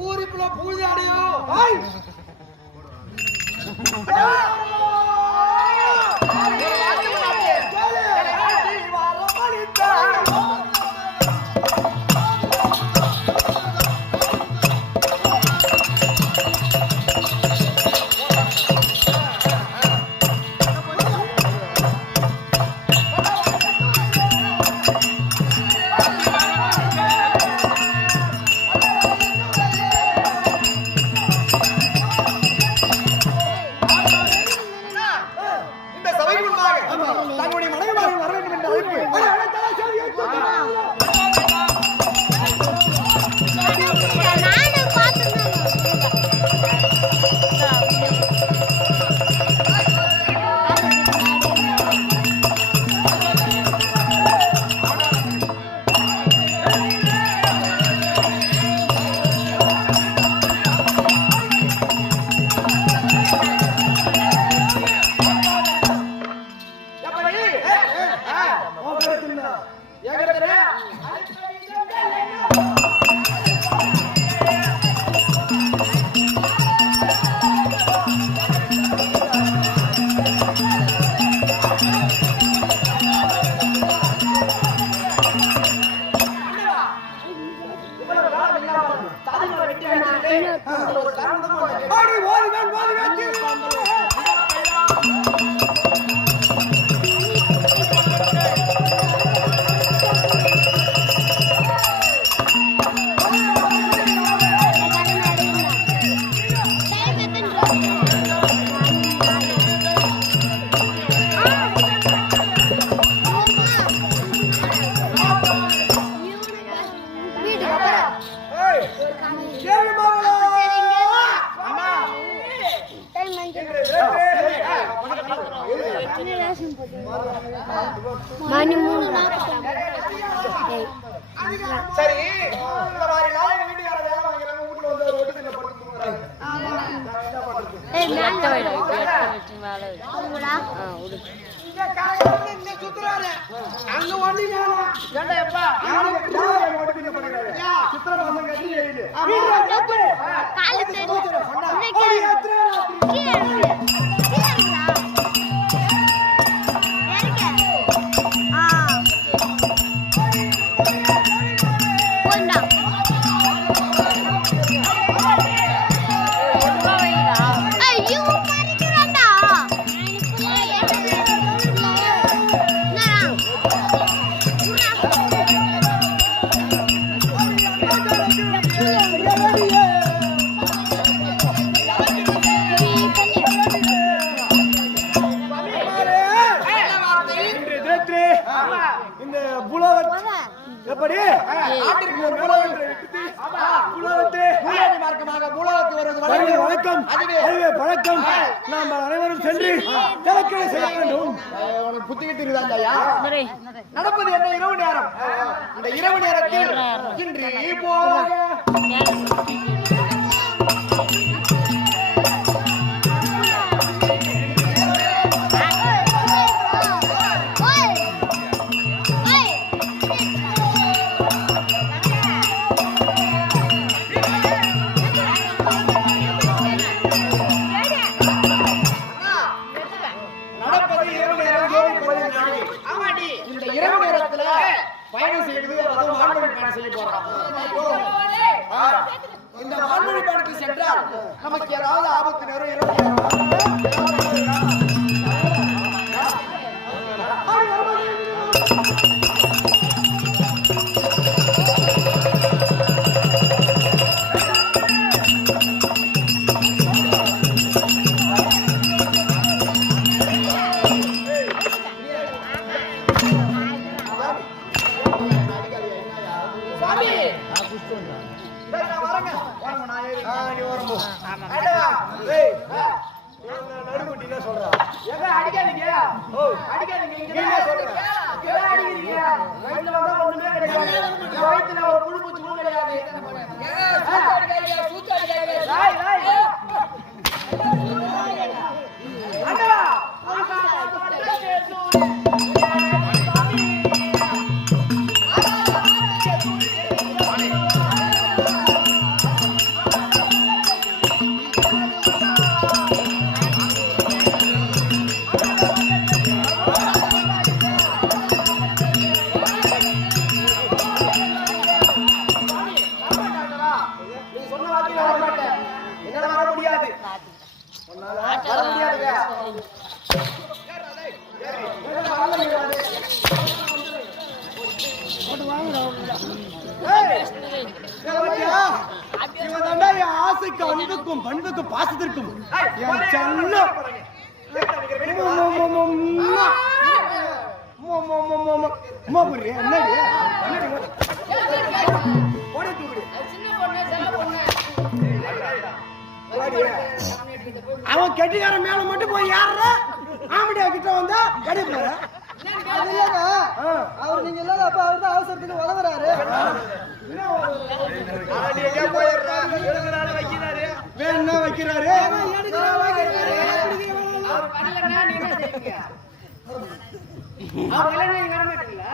ஊருக்குள்ள பூஜை அடையும் பேரு என்ன? ஆடி ஓதுவேன், ஓதுவேன், ஒட்டு தின்ன பண்ணுறாரு சித்திர மாசம் கட்டி எழுது காலு தெரியும் வருவது வணக்கம். அதுவே பழக்கம் நாம் அனைவரும் சென்று திறக்கடை செய்ய வேண்டும். உனக்கு புத்திக்கிட்டு நடப்பது என்ன இரவு நேரம்? இந்த இரவு நேரத்தில் இன்று போக. இரவு நேரம் ஏழு பதினைந்து இந்த இரவு நேரத்துல பயணம் செய்வது அதாவது வான்வழி பயணம் செய்ய போறோம். இந்த வான்வழி பயணத்தில் சென்றால் நமக்கு ஏதாவது ஆபத்து நேரம் இரவு நேரம். ஆசைக்கு அன்புக்கும் பண்புக்கும் பாசத்திற்கும் என் செல்லம் அவன் கெட்டிக்கார மேல மட்டும் போய் யாரு ஆமடியா கிட்ட வந்தா கடி போற அவர் நீங்க இல்லாத அப்ப அவர் தான் அவசரத்துக்கு உதவுறாரு வேணா வைக்கிறாரு.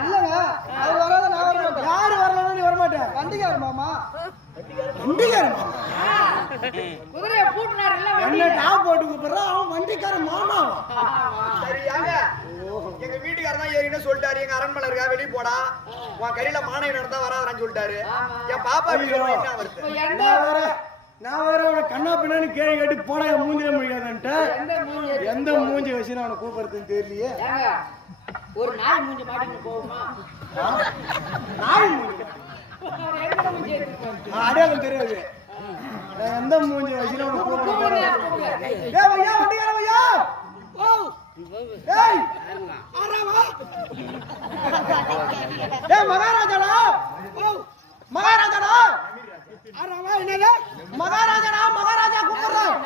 இல்லங்க அவர் வராத நான் வர மாட்டேன். யாரு வரலன்னா நீ வரமாட்டேன். வண்டிக்கார மாமா. வண்டிக்கார என்ன டாப் போட்டு கூப்பிடுறான் அவன் வண்டிக்கார மாமா சரியாங்க. எங்க வீட்டுக்காரர் தான் ஏறினு சொல்லிட்டாரு. எங்க அரண்மனை இருக்கா வெளிய போடா. உன் கையில மானை நடந்தா வராதரான்னு சொல்லிட்டாரு. என் பாப்பா வருது நான் வேற அவனை கண்ணா பின்னான்னு கேள்வி கேட்டு போட என் மூஞ்சில முடியாதுன்ட்டு எந்த மூஞ்சி? வச்சு நான் அவனை கூப்பிடுறதுன்னு தெரியலையே. ஒரு நாய் மூஞ்சி மாட்டின்னு போகுமா? நாய் மூஞ்சி. அடையாளம் தெரியாது. எந்த மூஞ்சி வச்சு அவனை கூப்பிட மகாராஜாடா! ஆறாவா என்னது? மகாராஜாடா மகாராஜா கூப்பிடுறோம்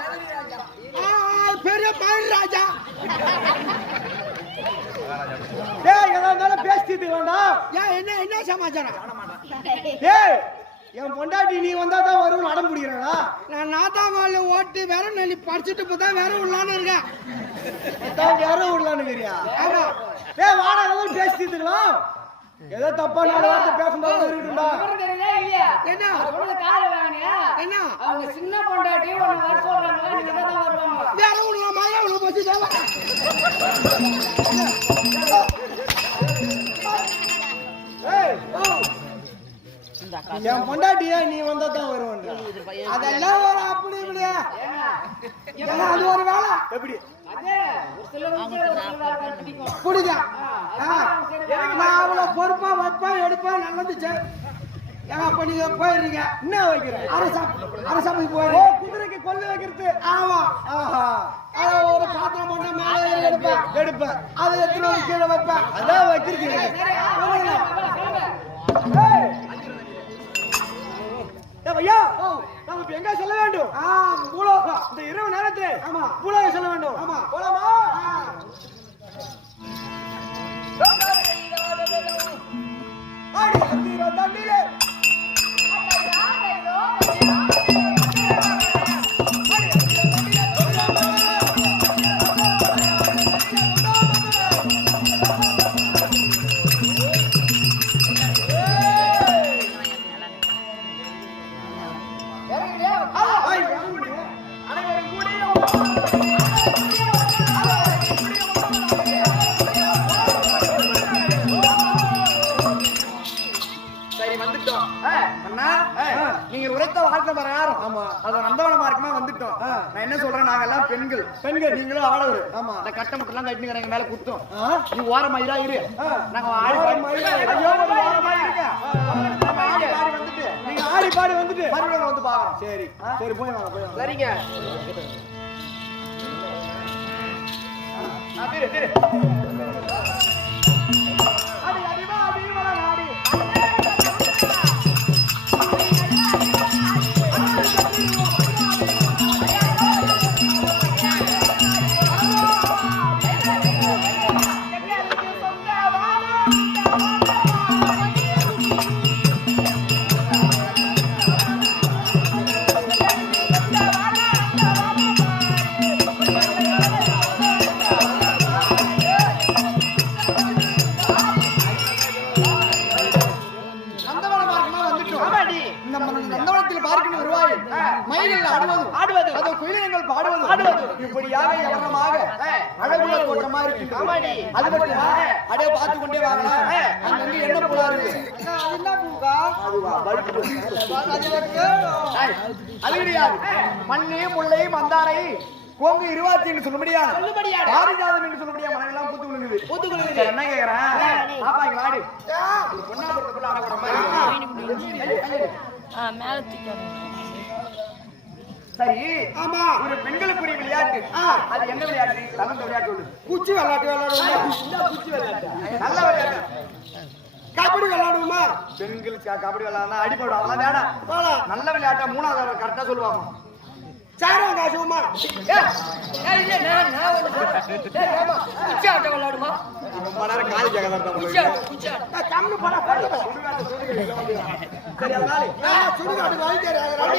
பெரிய மயில் ராஜா. ஏய் எதா இருந்தாலும் பேசிட்டு வேண்டாம் ஏன் என்ன என்ன சமாச்சாரம்? ஏய் என் பொண்டாட்டி நீ வந்தா தான் வரும்னு அடம் பிடிக்கிறானா நான் நாத்தாங்கால ஓட்டு வேற நெல்லி படிச்சுட்டு இப்போ தான் வேற உள்ளான்னு இருக்கேன். வேற விடலான்னு இருக்கிறியா? ஆமா. ஏய் வாடா ஏதாவது பேசிட்டுக்கலாம் ஏதோ தப்பா நாலு வார்த்தை பேசும்போது இல்லையா? என்ன? என்ன? அவங்க சின்ன பொண்டாட்டி உன்னை வர சொல்றாங்களா, நீங்க தான் வருவாங்க. வேற உள்ள மாதிரி உள்ள போச்சு தேவை. ஏய் என் பொண்டாட்டியா நீ வந்தா தான் வருவன்ற அதெல்லாம் ஒரு அப்படி இப்படியா. அது ஒரு வேலை. எப்படி? சரி, நான் அவ்வளோ பொறுப்பா வைப்பேன் எடுப்பேன் நல்லது ஏங்க அப்ப நீங்க போயிடுறீங்க என்ன வைக்கிற அரசா அரசாமைக்கு ஓ போயிடுறீங்க குதிரைக்கு கொல்லு வைக்கிறது. ஆமா. ஆஹா. அதை ஒரு பாத்திரம் மேலே எடுப்பேன். எடுப்பேன். அதை வந்து கீழே வைப்பேன். அதான் வைக்கிறது நேரத்திலே ஆமா. சரி வந்துட்டோம். அண்ணா. நீங்க உரைத்த வாழ்க்கை பிரகாரம் ஆமா. அது நந்தவன மார்க்கமா வந்துட்டோம். நான் என்ன சொல்றேன் நாங்க எல்லாம் பெண்கள். பெண்கள். நீங்களும் ஆடவர். ஆமா. இந்த கட்டம் மட்டும் கட்டினுங்க எங்க மேல குத்தும்? நீ ஓரமா இரா. இரு. நாங்க ஆடி பாடி வந்துட்டு. நீங்க ஆடி பாடி வந்துட்டு. மறுபடியும் வந்து பாக்குறோம் சரி. சரி போய் வாங்க போய் சரிங்க. ஆ, அது மட்டுமா அப்படியே பார்த்து கொண்டே வாங்கலாம் அங்க வந்து என்ன புலா இருக்கு? அது என்ன கிடையாது மண்ணு முல்லை மந்தாரை கோங்கு இருவாச்சி என்று சொல்லும்படியான சொல்லும்படியான. பாரிஜாதம் என்று சொல்லும்படியா மனதெல்லாம் பூத்து குலுங்குது பூத்து குலுங்குது. சரி, என்ன கேக்குறேன்? பாப்பா இங்க வாடி. ஒரு பொண்ணா பொறுப்புல அடக்குற மாதிரி சரி. ஆமா. ஒரு பெண்களுக்குரிய விளையாட்டு அது என்ன விளையாட்டு? தகுந்த விளையாட்டு குச்சி விளையாட்டு விளையாடுவோமா? குச்சி விளையாட்டு. நல்ல விளையாட்டு. கபடி விளையாடுவோமா? பெண்களுக்கு கபடி விளையாடுனா வேணாம். வேணாம். நல்ல விளையாட்டா மூணாவது கரெக்டா சொல்லுவாங்க. சாரம் காசுவோமா ரொம்ப நேரம் காலி கேட்கலாம் கம்மி பண சரி அதனால